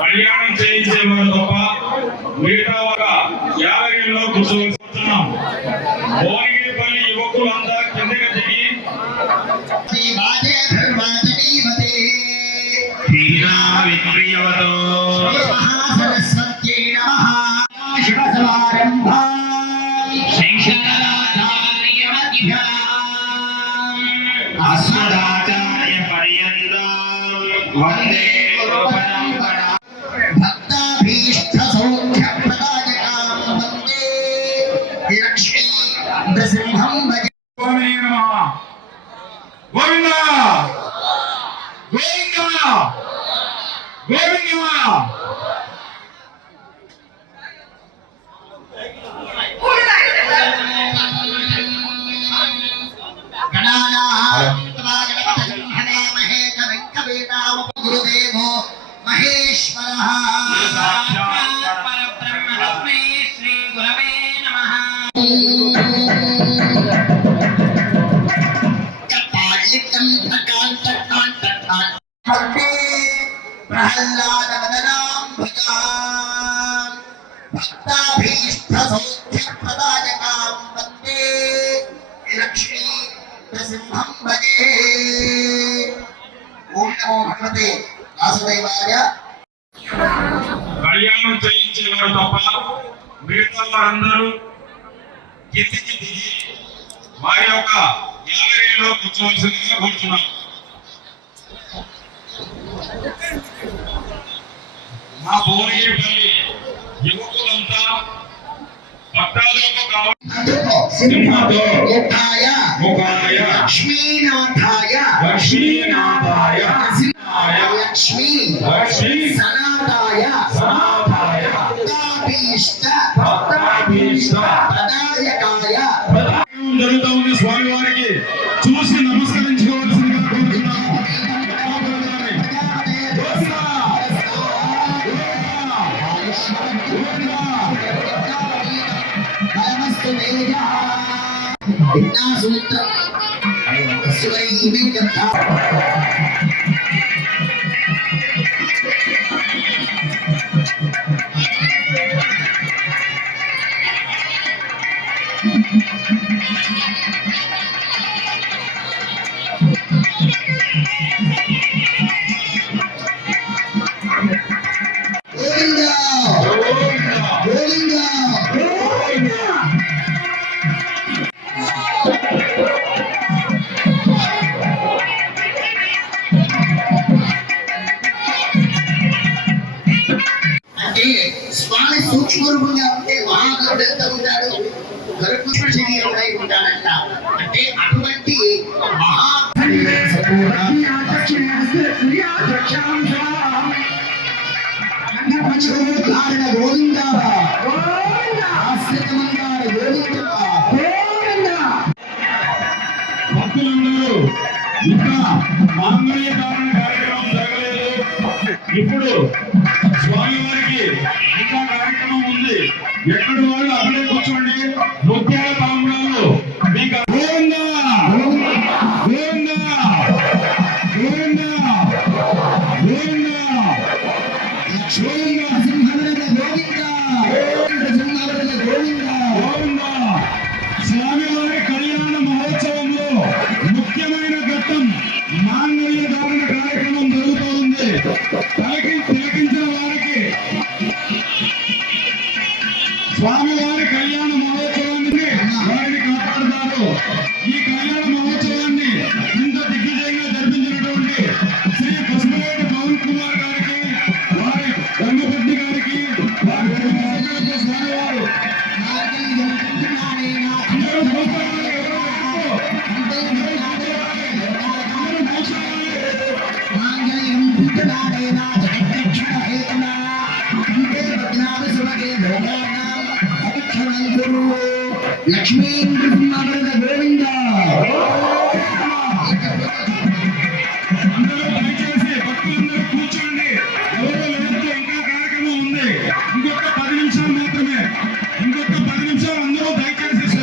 కళ్యాణం చేయించేవారు తప్ప మిగతా ఒక యాదగిరిలో కూర్చోవస్తున్నాం. భువనగిరిపల్లి యువకులంతా కిందకి దిగి అస్మదాచార్య పర్యంతం వందే గురు పరంపరా భక్తాభీష్ట సౌఖ్య ప్రదాయకాం వందే లక్ష్మీ నృసింహం భజ. గోవింద గోవింద గోవింద గురుదేవో మహేశ్వరః పరబ్రహ్మ తస్మై శ్రీ గురవే నమః. ప్రహ్లాదవదనాం భజాం భక్తాభీష్ట సౌఖ్య ప్రదాయకాం వందే లక్ష్మీ నృసింహం భజే. ఓం నమో భగవతే వాసుదేవాయ. కళ్యాణం చేయించేవారు తప్ప మిగతా వారందరూ కిందికి దిగి వారి యొక్క గ్యాలరీలో కూర్చోవలసిందిగా కూర్చున్నాం. మా భువనగిరిపల్లి యువకులంతా భక్తాదులకు కావాలి లక్ష్మీనాథాయ లక్ష్మీ సనాతాయ భక్తాభీష్ట ప్రదాయకాయ. జరుగుతా ఉంది. స్వామి వారికి చూసి నమస్కరించుకోవాల్సిందిగా కోరుతున్నాము. స్వామి సూక్ష్మ రూపంగా ఉంటే మహాగరుడు ఎంత ఉంటాడు, గరుడ శరీరుడై ఉంటాడంట. అంటే అటువంటి మహా గోవింద భక్తులందరూ ఇంకా మాంగళ్య ధారణ కార్యక్రమం జరగలేదు. ఇప్పుడు స్వామివారికి ఇంకా కార్యక్రమం ఉంది. ఎక్కడి వాళ్ళు అక్కడే కూర్చోండి. ముత్యాల పామురాలు మీకు గోవింద గోవింద గోవింద గోవింద గోవింద. స్వామివారి కళ్యాణ మహోత్సవంలో ముఖ్యమైన ఘట్టం మాంగళ్య ధారణ కార్యక్రమం జరుగుతోంది. తిలకించిన వారికి స్వామివారి కళ్యాణ మహోత్సవాన్ని వారిని కాపాడుతారు. ఈ కళ్యాణ మహోత్సవాన్ని ఇంత దిగ్విజయంగా జరిపించినటువంటి శ్రీ పసుపులేటి పవన్ కుమార్ గారికి, వారి రంగపతి గారికి, వారి స్వామివారు అందరూ ప్రత్యక్షణ హేతునా కంటే పద్నాభి సుభగే లోకానాం అవక్షణం కురు లక్ష్మీ నృసింహవరద గోవింద. అందరూ దయచేసి భక్తులందరూ కూర్చోండి. ఎవరు లేకపోతే ఇంకా కార్యక్రమం ఉంది. ఇంకొక 10 నిమిషాలు మాత్రమే. ఇంకొక 10 నిమిషాలు అందరూ దయచేసి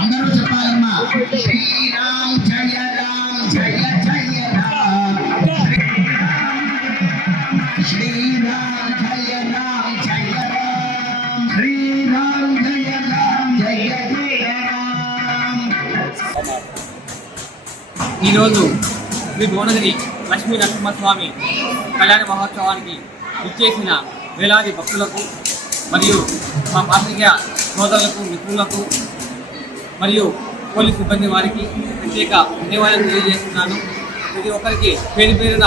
అందరూ చెప్పాలమ్మా. శ్రీరామ్ జయ రామ్ జయ జయ రామ్. శ్రీరామ్ జయ రామ్ జయ రామ్. శ్రీరామ్ జయ రామ్ జయ జయ రామ్. ఈరోజు శ్రీ భువనగిరి లక్ష్మీ నరసింహస్వామి కళ్యాణ మహోత్సవానికి ఇచ్చేసిన వేలాది భక్తులకు మరియు మా పాత్రికేయ సోదరులకు మిత్రులకు మరియు పోలీస్ సిబ్బంది వారికి ప్రత్యేక ధన్యవాదాలు తెలియజేస్తున్నాను. ప్రతి ఒక్కరికి పేరు పేరున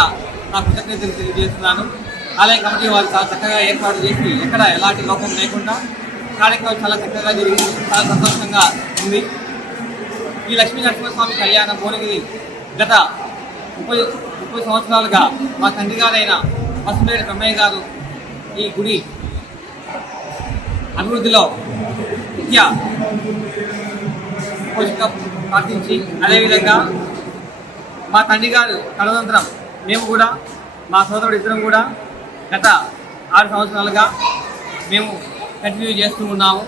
నా కృతజ్ఞతలు తెలియజేస్తున్నాను. ఆలయ కమిటీ వారు చాలా చక్కగా ఏర్పాటు చేసి ఎక్కడ ఎలాంటి లోపం లేకుండా కార్యక్రమం చాలా చక్కగా జరిగింది. చాలా సంతోషంగా ఉంది. ఈ లక్ష్మీ నరసింహస్వామి కళ్యాణం భువనగిరి గత 30 సంవత్సరాలుగా మా తండ్రి గారైన పసుమేటి బ్రహ్మయ్య గారు ఈ గుడి అభివృద్ధిలో ముఖ్య పోషక పాటించి, అదేవిధంగా మా తండ్రి గారు తదనంతరం మేము కూడా మా సోదరుడు ఇద్దరం కూడా గత 6 సంవత్సరాలుగా మేము కంటిన్యూ చేస్తూ ఉన్నాము.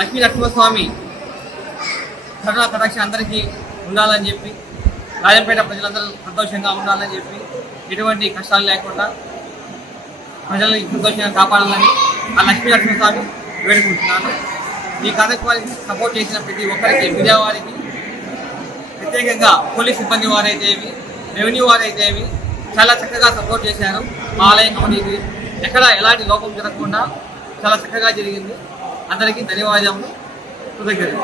లక్ష్మీ నరసింహస్వామి కరుణా కటాక్ష అందరికీ ఉండాలని చెప్పి, రాజంపేట ప్రజలందరూ సంతోషంగా ఉండాలని చెప్పి, ఎటువంటి కష్టాలు లేకుండా ప్రజల్ని సంతోషంగా కాపాడాలని ఆ లక్ష్మీ నరసింహస్వామి వేడుకుంటున్నాను. ఈ కార్యక్రమానికి సపోర్ట్ చేసిన ప్రతి ఒక్కరికి, మీడియా వారికి, ప్రత్యేకంగా పోలీస్ సిబ్బంది వారైతేవి, రెవెన్యూ వారైతేవి చాలా చక్కగా సపోర్ట్ చేశారు. మా ఆలయ కమిటీకి ఎక్కడ ఎలాంటి లోపం జరగకుండా చాలా చక్కగా జరిగింది. అందరికీ ధన్యవాదాలు, కృతజ్ఞతలు.